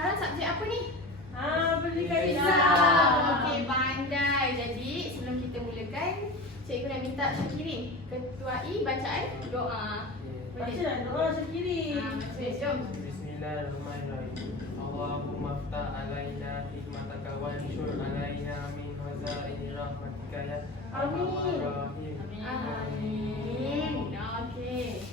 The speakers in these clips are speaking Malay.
sekarang subjek apa ni? Pendidikan Islam. Islam. Okey, pandai. Jadi sebelum kita mulakan, cikgu nak minta Syakirin ketuai bacaan doa. Baca doa Syakirin. Jom. Bismillahirrahmanirrahim. Allahumma ftah alaina hikmataka wa anshur alaina min khazaini rahmatika ya arhamar rahimin. Amin. Okey.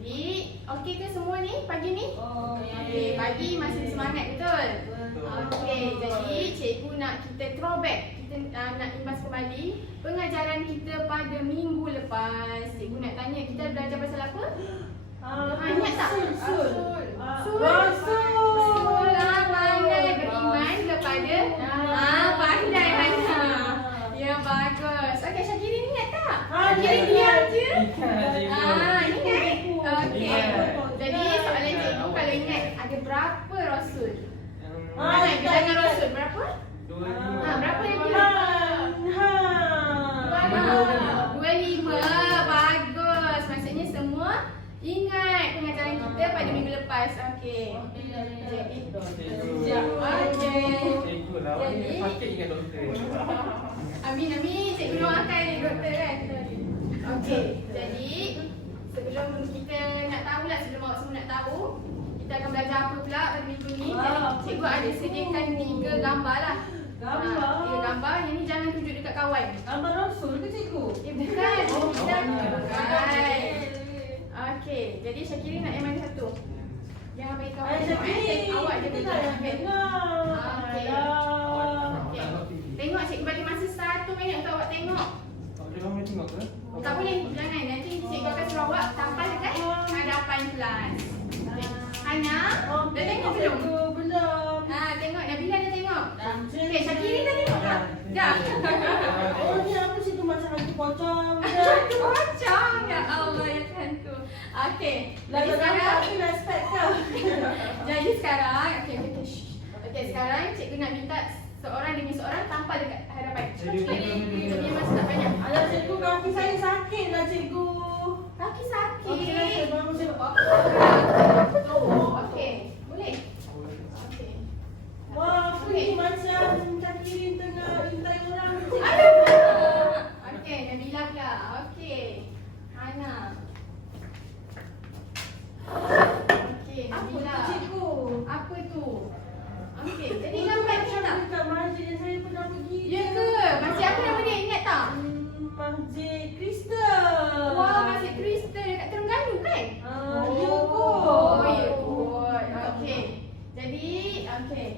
Jadi, okey ke semua ni pagi ni? Okey, pagi masih semangat betul? Okey, jadi cikgu nak kita throwback. Kita nak imbas kembali pengajaran kita pada minggu lepas. Cikgu nak tanya, kita belajar pasal apa? Ingat tak? Sul. Rasul. Pandai beriman kepada pandai Hana. Ya, bagus. Okey, Syakirin ingat tak? Syakirin diam je. Ingat? Okey. Jadi soalan cikgu kalau ingat ada berapa rasul? Bilangan rasul berapa? 25. Berapa yang dia? 25. Bagus. Maksudnya semua ingat pengajaran kita pada minggu lepas. Okey. Jadi Cikgu lah, awak ni sakit ingat doktor. Amin. Cikgu doakan doktor kan. Okey. Jadi sebelum kita nak tahulah, sebelum awak semua nak tahu, kita akan belajar apa pula pada minggu ni. Jadi cikgu ada sediakan 3 gambar lah. 3 gambar. Yang ni jangan tunjuk dekat kawan. Gambar Rasul ke cikgu? Bukan. Bukan. Okey. Jadi Syakirin nak yang mana satu? Yang bagi kawan. Syakirin. Awak je Kita nak yang Okey. Tengok cikgu bagi masa 1 minit untuk awak tengok. Boleh kamu tengok ke? Tak boleh, jangan. Nanti cikgu akan suruh awak tampal dekat hadapan kelas. Okay. Hana, dah tengok belum? Belum. Tengok. Nabila dah tengok? Okey, Syakirin dah tengok tak? Dah. Ni apa sih tu macam hantu pocong? Hantu pocong. Ya Allah, ya hantu. Okey. Jadi sekarang, aku nak spek kau. Okey, sekarang cikgu nak minta seorang demi seorang tampal dekat hadapan. Dia masa tak banyak. Alah cikgu, kaki saya sakit lah cikgu. Kaki sakit. Okey, saya bangun saya Okey, boleh? Okey. Wah, apa ni macam Syakirin tengah intai orang. Okey, Nabila pula. Okey. Hana. Okey, Nabila. Apa tu cikgu? Apa tu? Okey, jadi lambat ni tak? Dekat masjid yang saya pernah pergi. Ya ke? Masjid apa nama dia? Ingat tak? Masjid Kristen. Wah, Masjid Kristen dekat Terengganu kan? Ya kot. Oh, ya kot. Okey. Jadi, okey.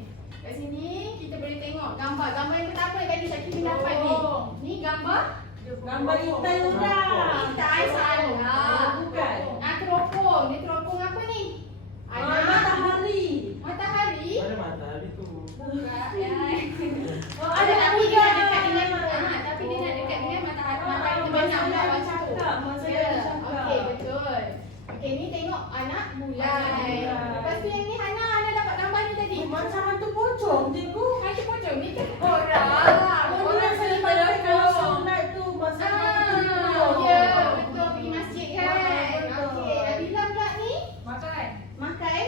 Kat sini kita boleh tengok gambar. Gambar yang pertama yang tadi Syakirin dapat ni. Ni gambar? Gambar intai orang. Intai salah. Bukan. Teropong. Dia teropong apa ni? Matahari. Matahari? Ada matahari tu. Bukan. Ya. Ada Tapi dia nak dekat dengan bulan. tapi dia nak dekat dengan matahari. Matahari tu banyak pula macam tu. Masa Ya. dia cakap. Okey, betul. Okey, ni tengok anak bulan. Lepas tu yang ni Hana dapat gambar ni tadi. Macam hantu pocong cikgu. Hantu pocong ni kan orang. Oh, yang saya pakai kalau solat tu masa Ya, betul pergi masjid kan. Okey, Nabila pula ni Makan. makan.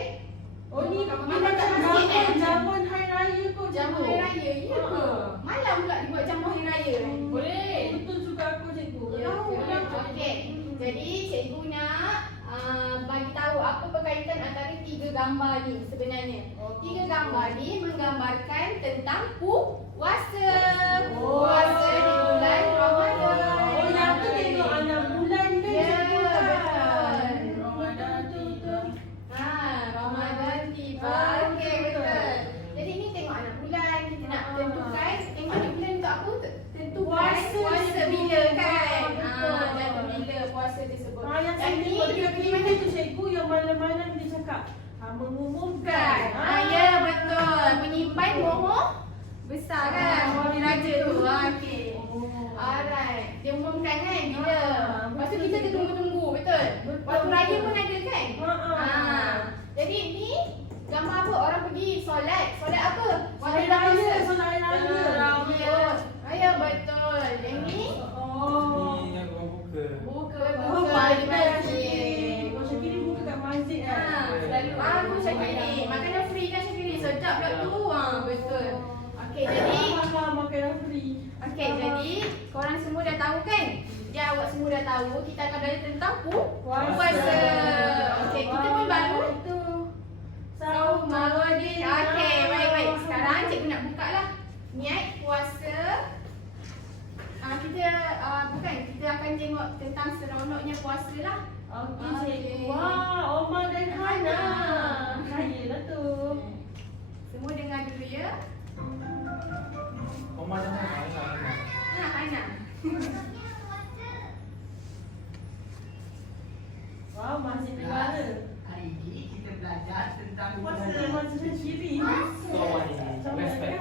Oh ni Makan macam masjid, eh? jamuan hari raya kot Jamuan hari raya, ya ke? Malam pula dibuat jamuan hari raya. Boleh. Betul juga aku cikgu. Ya ke? Okey. Jadi cikgu nak bagi tahu apa berkaitan antara 3 gambar ni sebenarnya. 3 gambar ni menggambarkan tentang puasa. Puasa di bulan Ramadan. Oh yang tu tengok anak bulan kan Ya, cikgu kan? betul. Ramadan tu. Ramadan tiba. Okey, betul. Jadi ni tengok anak bulan, kita nak tentukan tengok anak bulan untuk apa? Tentukan puasa bila kan? Jatuh bila puasa tersebut. Yang saya Dan tengok ni dekat TV tu cikgu yang malam-malam dia cakap mengumumkan. Ya, betul. Menyimpan bohong besar kan? Bohong diraja tu. Okey. Alright. Dia umumkan kan bila? Lepas tu kita tunggu-tunggu, betul? Waktu raya pun ada kan? Jadi ni gambar apa? Orang pergi solat. Solat apa? Hari raya, solat hari raya. Ya, betul. Yang ni? Ni yang orang buka. Buka di masjid. Syakirin buka kat masjid kan? Selalu aku Syakirin. Makanan free kan sedap pula tu. Betul. Okey, jadi makanan free. okey, jadi korang semua dah tahu kan? Jadi awak semua dah tahu kita akan belajar tentang puasa. Okey, kita pun baru itu. Saumawadin. Okey, baik. Sekarang cikgu nak buka lah. Niat puasa. Kita akan tengok tentang seronoknya puasa lah. Okey, Okey. cikgu. Wah, Omar dan Hana. Kayalah tu. Semua dengar dulu ya. Omar dah mana? Hana. Wah, masih negara. Hari ini kita belajar tentang Puasa puasa. macam ciri. Omar ni. Respect.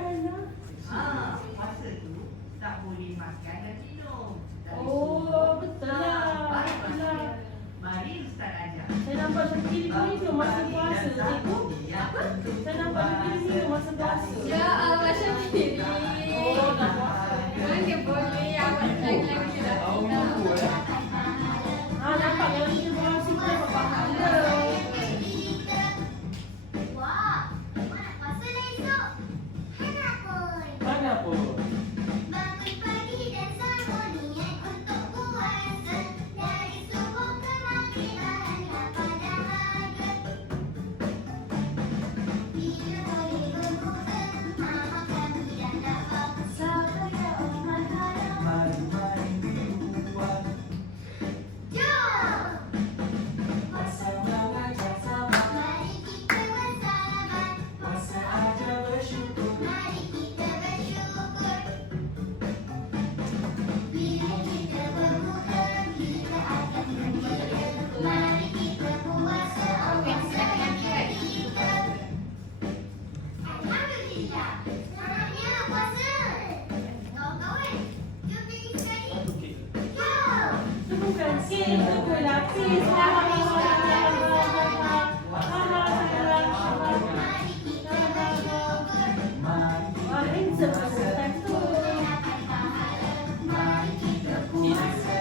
Puasa tu tak boleh makan dan minum. Oh, betul lah. Baik, Betul lah. Mari Ustaz ajar. Saya nampak Syakiri minum masa puasa, cikgu. Saya nampak Syakiri minum masa puasa. Ya Allah Syakiri. Oh, dah puasa. Mana boleh awak lagi-lagi dah. Awak mampu Nampak yang kita puasa kita dapat pahala. Wah, mana puasa dah esok? Hana pun. Mana pun? Bangun pagi dan sambung niat untuk puasa. Dari subuh ke maghrib bahanlah pada harga. Bila boleh berbuka, makan tidak dapat. Sabarnya Omar Hana. Mari berbuat. Jom! Puasa mengajar sabar. Mari kita bersabar. Puasa ajar bersyukur. Mari kita bersyukur. Bila kita berbuka, kita akan gembira. Mari kita puasa, Allah sayang kita. Alhamdulillah, selamatnya puasa. Kawan-kawan, jom pergi sekali. Okey. Jom! Itu bukan kek, itu berlapis. Mari kita bersabar. Mari kita bersyukur. Wah, handsome Ustaz tu. Dapat pahala. Mari kita puasa.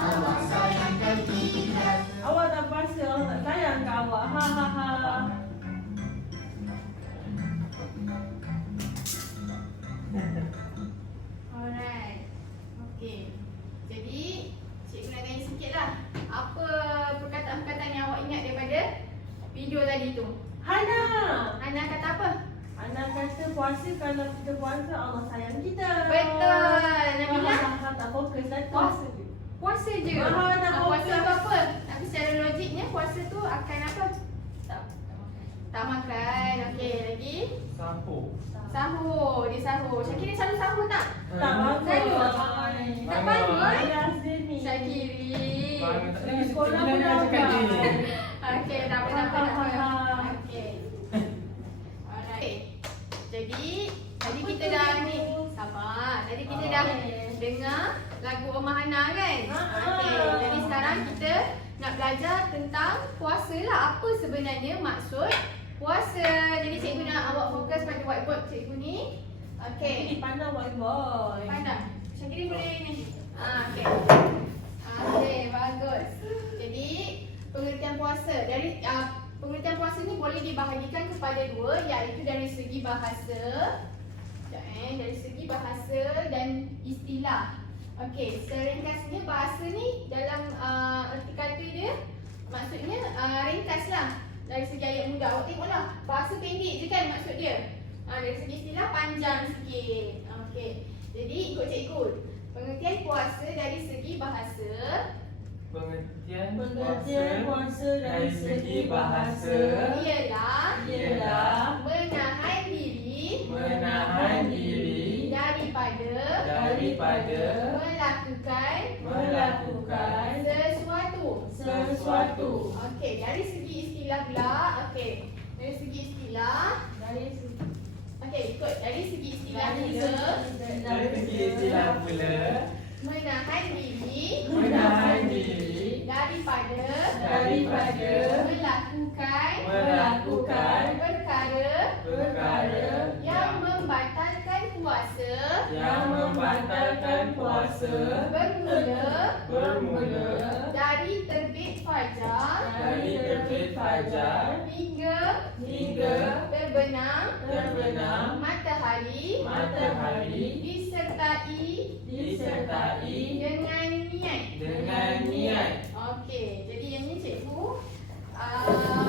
Allah sayangkan kita. Awak tak puasa, awak tak sayang ke awak. Alright. Okey. Jadi, cikgu nak tanya sikit lah. Apa perkataan-perkataan yang awak ingat daripada video tadi tu? Hana. Hana kata apa? Hana kata puasa, kalau kita puasa, Allah sayang kita. Betul. Nabila? Tak fokus lah tu. Puasa. Puasa je. Tak Puasa fokus. tu apa? Tapi secara logiknya puasa tu akan apa? Tak makan. Okey, lagi? Sahur. Sahur. Dia sahur. Syakiri selalu sahur tak? Tak bangun. Selalu? Tak bangun? Ayah sini. Syakiri. Bangun tak Pergi sekolah pun Jangan cakap lambat. gini. Okey, tak apa. Okey. Alright. Jadi, tadi kita dah ni. Sabar. Tadi kita dah dengar lagu Omar Hana kan? Okey. Jadi sekarang kita nak belajar tentang puasa lah. Apa sebenarnya maksud puasa. Jadi cikgu nak awak fokus pada whiteboard cikgu ni. Okey. Ini pandang white boy. Pandang. Syakiri boleh ni. Okey. Okey, bagus. Jadi, pengertian puasa. Dari pengertian puasa ni boleh dibahagikan kepada dua, iaitu dari segi bahasa. Dari segi bahasa dan istilah. Okey, seringkasnya bahasa ni dalam erti kata dia maksudnya ringkaslah. Dari segi ayat muda, awak tengoklah. Bahasa pendek je kan maksud dia. Dari segi istilah panjang sikit. Okey. Jadi ikut cikgu. Pengertian puasa dari segi bahasa. Pengertian puasa dari segi bahasa Ialah menahan diri daripada melakukan sesuatu. Okey, dari segi istilah pula. Okey, dari segi istilah. Okey, ikut dari segi istilah pula. Menahan diri daripada melakukan perkara yang membatalkan puasa bermula dari terbit fajar fajar. Hingga terbenam matahari disertai dengan niat. Okey, jadi yang ni cikgu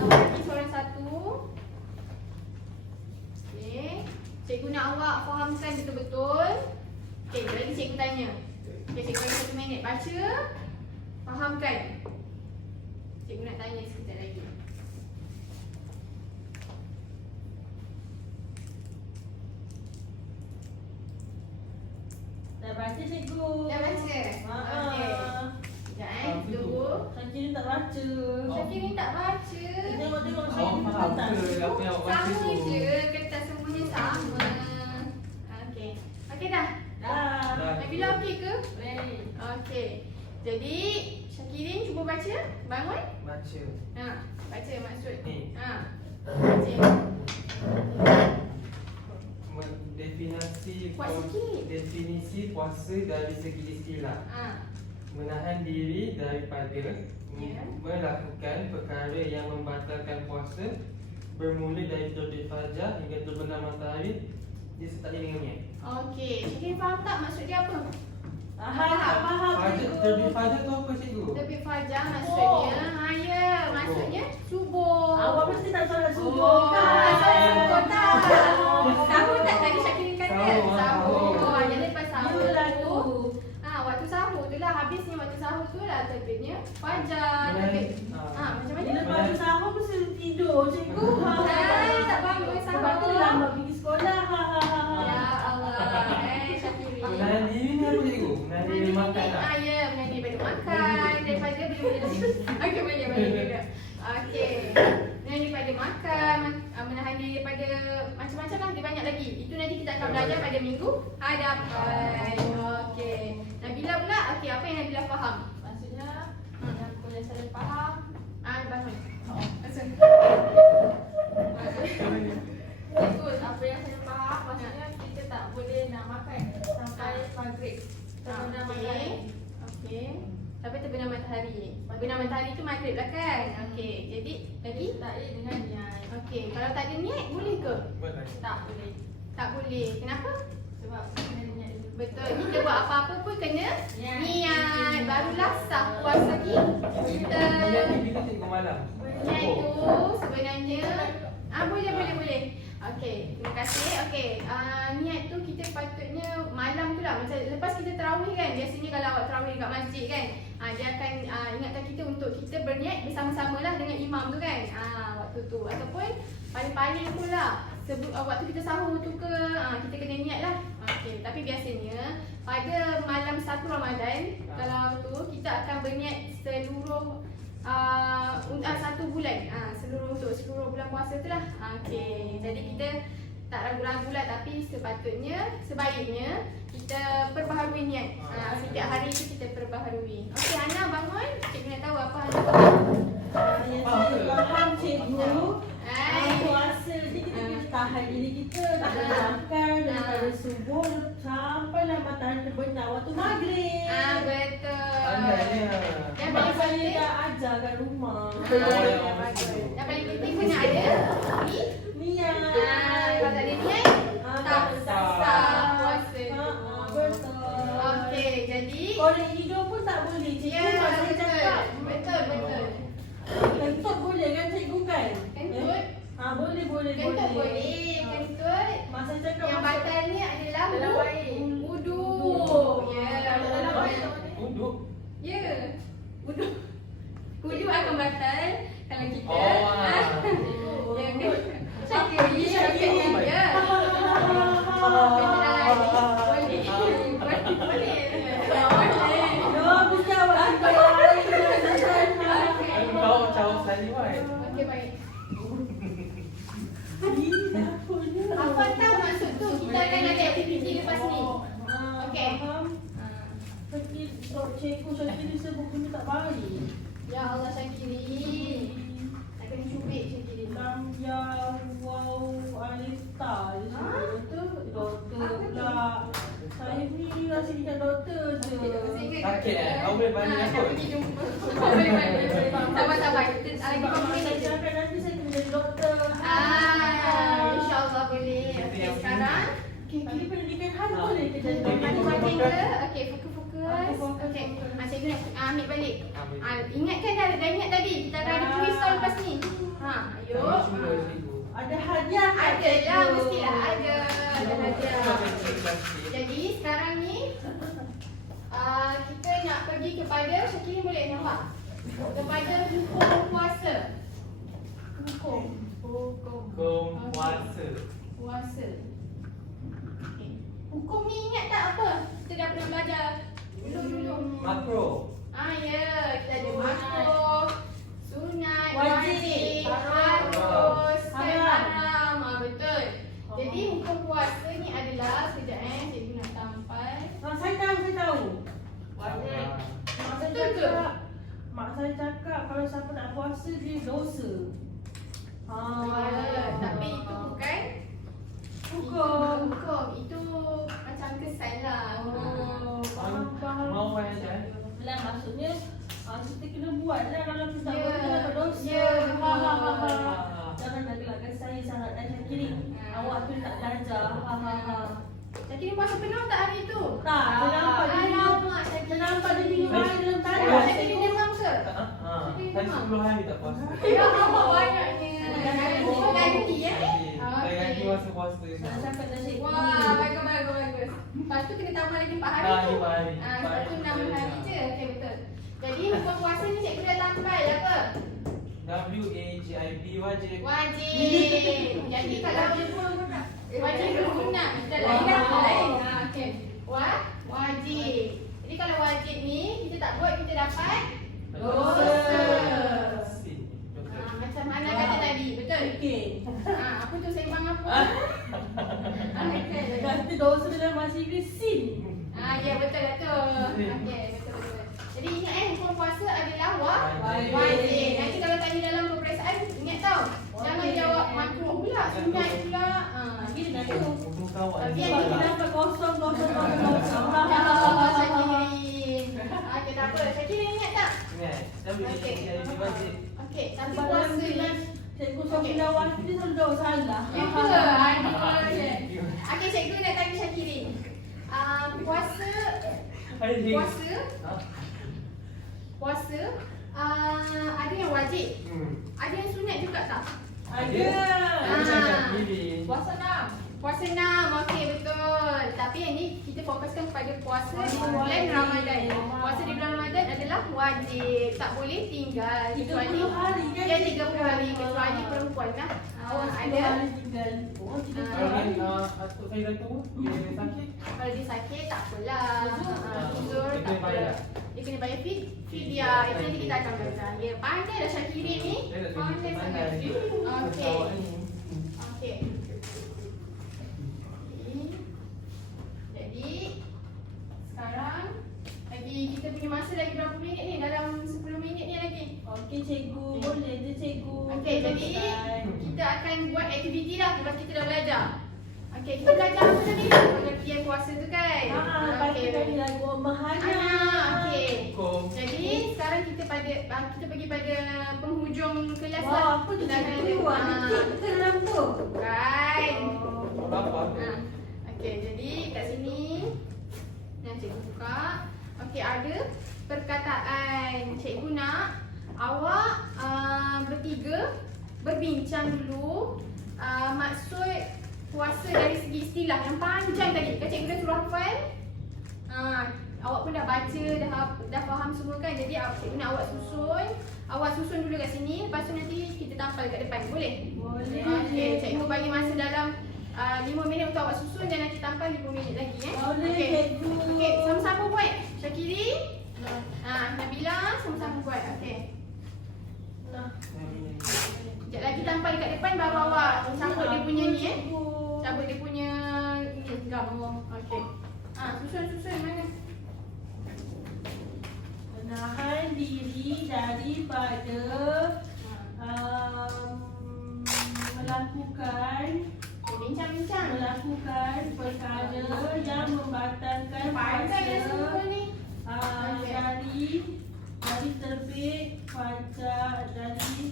bagi soalan satu. Okey, cikgu nak awak fahamkan betul-betul. Okey, lagi cikgu tanya. Okey, cikgu bagi 1 minit baca, fahamkan. Cikgu nak tanya sekejap lagi. Dah baca cikgu. Dah baca? Okey. Sekejap tunggu. Syakir tak baca. Syakir ni tak baca. Tengok Awak Syakir faham tak. ke apa yang awak baca Sama tu? je, kertas semuanya sama. Okey. Okey dah? Dah. Nabila okey ke? Okey. Jadi Syakirin cuba baca. Bangun. Baca. Ha, baca maksud. Ni. Ha. Baca. Kuat sikit. Definisi puasa dari segi istilah. Ha. Menahan diri daripada Ya. melakukan perkara yang membatalkan puasa bermula dari terbit fajar hingga terbenam matahari disertai dengan niat. Okey. Syakirin faham tak maksud dia apa? Faham Fajar, cikgu. terbit fajar tu apa cikgu? Terbit fajar maksudnya. Ha ya, maksudnya subuh. Awak mesti tak solat subuh. Oh, kan? saya subuh tak. Sahur tak tadi Syakirin kata? Sahur, Sahur. sahur. Jadi lepas sahur Yelah tu. tu. Waktu sahur tu lah. Habisnya waktu sahur tu lah terbitnya fajar. Terbit. Macam mana? Bila baru sahur mesti tidur cikgu. Tak bangun sahur. Sebab tu lambat pergi sekolah. Ya Allah. Syakirin. Menahan diri ni apa cikgu? Menahan diri makan tak? Ya, menahan diri daripada makan. Daripada okey, boleh. Okey. Menahan diri daripada makan. Menahan diri daripada macam-macam lah. Dia banyak lagi. Itu nanti kita akan belajar pada minggu hadapan. Okey. Nabila pula. Okey, apa yang Nabila faham? Maksudnya yang boleh saya faham Bangun. Masuk. Cikgu, apa yang saya faham maksudnya kita tak boleh nak makan sampai maghrib terbenam matahari. Okey. Sampai terbenam matahari. Terbenam matahari tu maghrib lah kan? Okey. Jadi lagi? Disertai dengan niat. Okey. Kalau tak ada niat boleh ke? Boleh. Tak boleh. Tak boleh. Kenapa? Sebab kena niat dulu. Betul. Kita buat apa-apa pun kena Niat. niat. Barulah sah puasa kita. Niat ni bila cikgu malam? Niat tu sebenarnya boleh. Okey, terima kasih. Okey, niat tu kita patutnya malam tu lah. Macam lepas kita tarawih kan, biasanya kalau awak tarawih dekat masjid kan, dia akan ingatkan kita untuk kita berniat bersama-sama lah dengan imam tu kan. Waktu tu ataupun paling-paling pula waktu kita sahur tu ke, kita kena niat lah. Okey, tapi biasanya pada malam 1 Ramadan, kalau tu kita akan berniat seluruh 1 bulan, seluruh bulan puasa tu lah. Okey, jadi kita tak ragu-ragu lah, tapi sebaiknya kita perbaharui niat. Setiap hari tu kita perbaharui. Okey, Hana bangun. Cikgu nak tahu apa Hana faham. Yang saya faham cikgu. Hai. Puasa ni kita kena tahan diri kita. Tak boleh makan daripada subuh sampailah matahari terbenam waktu maghrib. Betul. Pandainya. Yang Mak paling saya penting, dah ajar kat rumah. yang paling penting kena ada Niat. kalau tak ada niat, tak sah puasa. Betul. Okey, jadi Korek hidung pun tak boleh cikgu. ya, Mak saya cakap. betul. Kentut boleh kan cikgu kan? Kentut, Boleh. kentut boleh, kentut. Mak saya cakap Yang masuk- batal ni adalah Dalam air. wudu. Ya, Dalam air. Duduk. ya. Wudu. Wudu akan batal kalau kita ya kan? Syakir, ya. Ya. Mesti awak simpan air. Kau cawan saliwan. Okey, baik. Ini apa ni? Apa tahu maksud tu? Kita akan ada aktiviti lepas ni. jadi Makin makin ke? Okey, fokus. Fokus. Okey. Cikgu nak ambil balik. Ambil. Ingatkan dah ingat tadi. Kita akan ada quiz tau lepas ni. Ayo. Kami cuba cikgu. ada hadiah kat Ada lah, cikgu. mestilah ada. Ada hadiah. Jadi Jadi sekarang ni kita nak pergi kepada Syakiri boleh nampak? Kepada hukum puasa. Hukum puasa. puasa. Okay. Hukum ni ingat tak apa? Kita dah pernah belajar dulu. Makro. Ya, kita ada makro, sunat, Wajib, harus, dan haram. haram. Betul. Jadi hukum puasa ni adalah sekejap cikgu nak tampal. Saya tahu. Wajib. Mak saya Betul ke? cakap, mak saya cakap kalau siapa nak puasa dia dosa. Tapi itu bukan Hukum. hukum. Itu macam kesan lah. Faham. Mau aja. Lah maksudnya kita kena buat lah kalau kita tak Ya, buat kita dapat dosa. ya, Ha, ha, ha, ha. Ah. Jangan nak gelakkan saya sangat dan Syakiri. Ah. Awak tu tak belajar. Ha, ha, ha. Syakiri puasa penuh tak hari tu? Tak, saya nampak dia minum. Alamak, Saya Syakiri. nampak dia minum air dalam Ya, tandas. Syakiri demam ke? Saya 10 hari tak puasa. Ya, Allah banyaknya. Ganti ya? Saya ganti masa puasa. Nak cakap dengan Syekh. Wah, bagus. Lepas tu kena tambah lagi 4 hari tu. 4 hari. Sebab tu 6 hari je. Okey, betul. Jadi hukum puasa ni cikgu dah tampal apa? WAJIB wajib. Wajib. Jadi kalau wajib berguna. Kita lain. Okey. Wajib. Jadi kalau wajib ni kita tak buat kita dapat dosa. Macam mana kata tadi, betul? Okey. Apa tu sembang apa? Okey. Kata dosa dalam bahasa Inggeris sin. Ya betul. Okey, betul. Jadi ingat hukum puasa adalah Wajib. wajib. Nanti kalau tanya dalam peperiksaan ingat tau. Jangan jawab makruh pula, sunat pula. Ini dah tu. Hubung kawan. Tapi Sebab kita dapat kosong. Ha, Ya ha, ha, ha, ha. Syakirin. Okey, tak apa. Syakirin ingat tak? Ingat. WAJIB wajib. Okey, tapi Sebab puasa dalam ni kelas Cikgu Sofilawan dia selalu jawab salah. ya ke? Ini kalau je. Okey, cikgu nak tanya Syakirin. Puasa ada yang wajib, ada yang sunat juga tak? Ada. Puasa 6. Puasa 6, okey betul. Tapi yang ni kita fokuskan kepada puasa di bulan Ramadan. Puasa di bulan Ramadan adalah wajib, tak boleh tinggal 30 hari kan? Ya 30 hari kecuali perempuan lah. Ada tinggal. Oh, 30 Kalau hari. atuk saya dah tua, dia sakit. kalau dia sakit tak apalah. Tidur Dia tak kena bayar. apa. Dia kena bayar fidyah. Itu nanti kita akan belajar. Ya, pandai dah Syakirin ni. Saya nak tunjuk Pandai mana sangat. ni. Okey. Awak ni. Okey. Jadi sekarang lagi kita punya masa lagi berapa minit ni? Dalam 10 minit ni lagi. Okey cikgu, boleh je cikgu. Okey, jadi kita akan buat aktiviti lah lepas kita dah belajar. Okey, kita belajar apa tadi? Pengertian puasa tu kan? Okey, tadi lagu Mahana. Okey. Hukum. Jadi sekarang kita pergi pada penghujung kelas Wah, lah. apa tu Kita akan cikgu? ada- Ada kek ke dalam tu? Right. Apa? Okey, jadi kat sini yang cikgu buka. Okey, ada perkataan. Cikgu nak awak bertiga berbincang dulu maksud puasa dari segi istilah yang panjang tadi. Kan cikgu dah suruh hafal. Awak pun dah baca, dah faham semua kan. Jadi cikgu nak awak susun. Awak susun dulu kat sini. Lepas tu nanti kita tampal kat depan. Boleh? Boleh. Okey, cikgu bagi masa dalam 5 minit untuk awak susun dan nanti tampal 5 minit lagi Boleh Okey. cikgu. Okey, sama-sama buat. Syakiri, Nabila sama-sama buat. Okey. Sekejap lagi tampal kat depan baru awak cabut dia punya ni Cabut dia punya ni gambar. Okey. Susun mana? Menahan diri daripada melakukan perkara yang membatalkan Pandai dah semua puasa ni. dari terbit fajar dari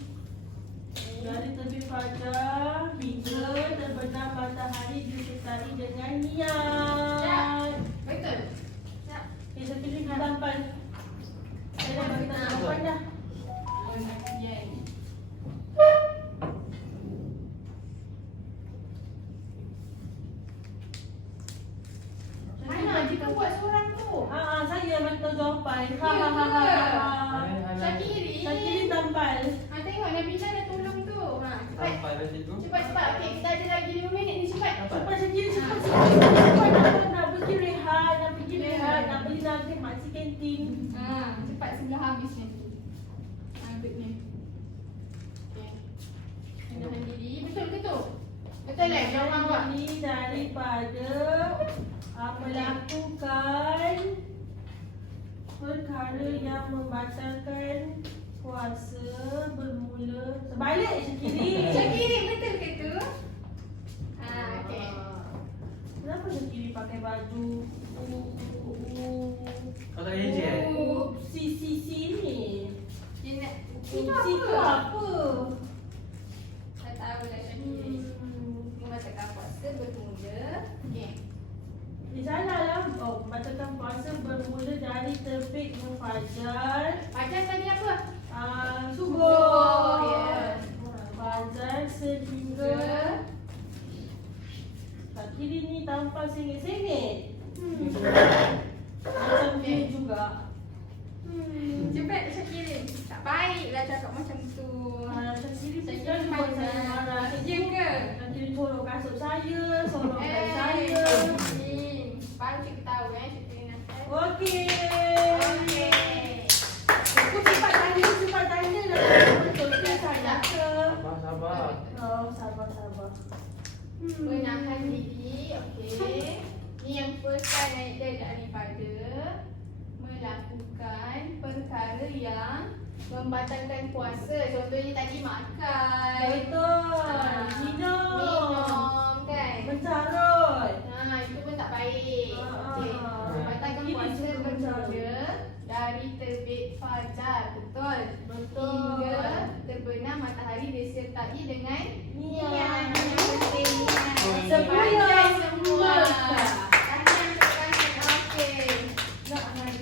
terbit fajar hingga terbenam matahari disertai dengan niat. tahu jawapan. Ya Ha ha ha ha ha. Syakiri. Syakiri tampal. Tengok Nabila dah tolong tu. Sampai dah cikgu. Cepat. Okey, kita ada lagi 5 minit ni, cepat. Cepat Syakiri, cepat. Nak pergi rehat, nak beli nugget makcik kantin. Cepat sebelah habis nanti. Nuggetnya. Okey. Menahan diri. Betul ke tu? Betul lah jawab awak. Ini daripada melakukan perkara yang membatalkan puasa bermula sebalik Syakiri. Syakiri, betul ke tu? Okey. Kenapa Syakiri pakai baju Kau tak ejen? si ni? Dia nak Si tu apa? tak tahu lah Syakiri. Membatalkan puasa bermula. Okey. Salah lah. Oh, membatalkan puasa bermula dari terbit fajar. Fajar tadi apa? Subuh. Ya. Fajar sehingga Syakiri ni tampal sengit-sengit. Macam Okey. dia juga. Cepat Syakiri. Tak baiklah cakap macam tu. Syakiri Syakiri sekali buat saya macam marah. kerja ke? Nanti dia sorok kasut saya, sorokkan saya. Baru cikgu tahu Syakiri nak. Okey. Okey. Aku cepat tanya dah. Betul ke salah ke? Sabar. Oh, sabar. Menahan diri. Okey. Ni yang first kali dia daripada melakukan perkara yang membatalkan puasa. Contohnya tadi makan. Betul. Minum kan. Mencarut. Itu pun tak baik. Okey. Membatalkan Ini puasa semua bermula dari terbit fajar. Betul. Hingga terbenam matahari disertai dengan niat. Yang penting niat. Sepuluh. Semua. Tahniah untuk kalian. Okey. Nak ada.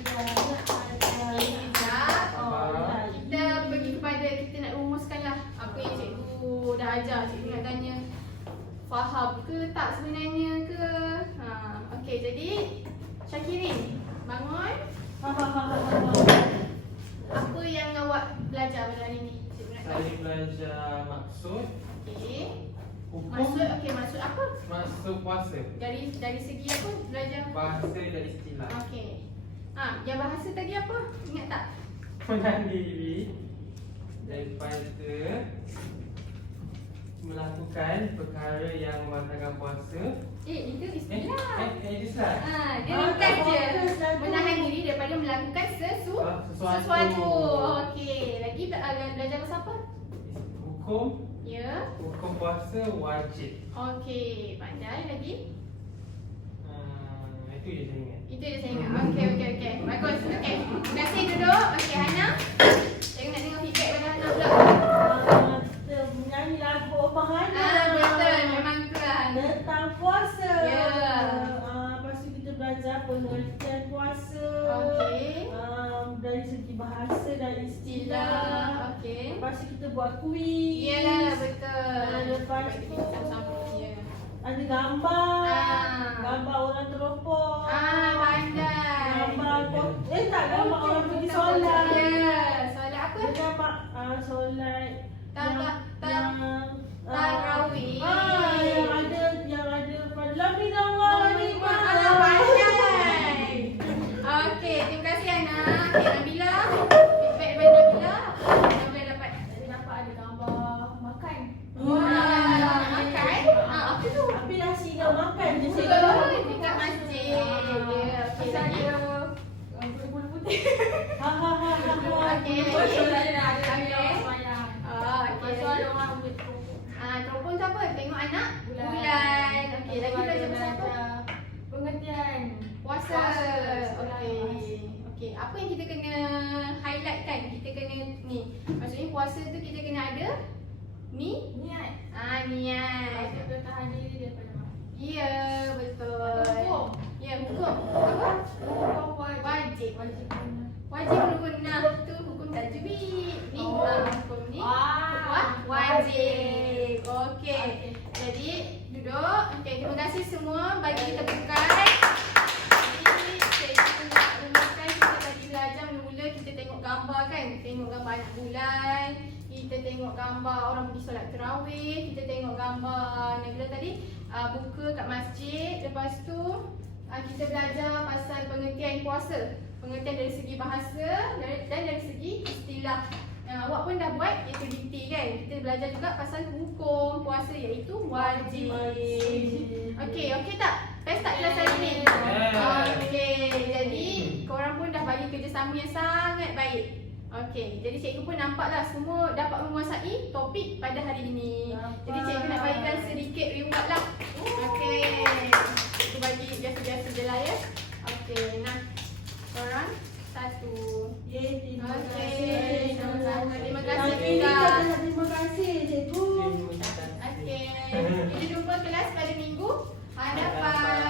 Kita pergi kepada, kita nak rumuskanlah apa yang cikgu dah ajar. Cikgu nak tanya faham ke tak sebenarnya ke. Okey, jadi Syakiri, bangun. Apa yang awak belajar pada hari ni? Cikgu nak tahu. Saya belajar maksud Okey. hukum, Maksud apa? maksud puasa, Dari segi apa belajar? bahasa dan istilah. Okey. Yang bahasa tadi apa? Ingat tak? Menahan diri daripada melakukan perkara yang membatalkan puasa. Itu istilah. Istilah. Dia bukan je fokus satu. menahan diri daripada melakukan sesuatu. Okey. Lagi belajar pasal apa? Hukum, Ya. hukum puasa wajib. Okey. Pandai lagi. Itu je saya ingat. Itu je saya ingat. Okey. Bagus. Okey. Terima kasih duduk. Okey, Hana. Saya nak dengar feedback pada Hana pula. Menyanyi lagu Omah Hana. Betul. Memang keras. Tentang puasa. Ya. Lepas tu kita belajar pengertian puasa. Okey. Dari segi bahasa dan istilah. Istilah. Okey. Lepas tu kita buat kuis. Ya, betul. Lepas Baik, tu kita sama-sama. Ya. ada gambar. Ah. Gambar orang teropong. Pandai. Gambar orang pergi solat. Ya. Solat apa? Dia gambar solat Tarawih. yang ada pada Lambi Nawar ni. Pandai. Okey, terima kasih Ana. Okey, Nabila. Feedback daripada Nabila. Nabila dapat ada gambar makan. Makan? Apa tu? Tapi nasi dah makan je Betul. saya. Dekat masjid. Ya. Okey, lagi. Bulu putih. Okey, lagi. Okey. Pasal ada orang ambil teropong. Teropong tu apa? Tengok anak Bulan. Okey, lagi belajar pasal apa? Pengertian. Puasa. Okey. Okey, apa yang kita kena highlight kan? Kita kena ni. Maksudnya puasa tu kita kena ada Niat. niat. Kita tahan diri daripada makan. Ya, betul. Hukum. Ya, hukum. Apa? Hukum Wajib. Wajib guna. Wajib guna tu hukum tajwid. Ni hukum ni. Wajib. Okey. Jadi duduk. Okey, terima kasih semua bagi tepukan. Jadi cikgu nak rumuskan kita bagi gambar kan. Tengok gambar anak bulan. Kita tengok gambar orang pergi solat tarawih. Kita tengok gambar Nabila tadi buka kat masjid. Lepas tu kita belajar pasal pengertian puasa. Pengertian dari segi bahasa dan dari segi istilah. Awak pun dah buat aktiviti kan. Kita belajar juga pasal hukum puasa iaitu wajib. Okey tak? Best tak kelas hari ni? Okey, jadi korang pun dah bagi kerjasama yang sangat baik. Okey, jadi cikgu pun nampaklah semua dapat menguasai topik pada hari ini. Jadi cikgu nak bagikan sedikit reward lah. Okey, cikgu bagi biasa-biasa je lah ya. Okey, nah korang satu. Terima Okey, kasih. sama-sama. Terima kasih Tapi juga. terima kasih cikgu. Okey, kita jumpa kelas pada minggu hadapan.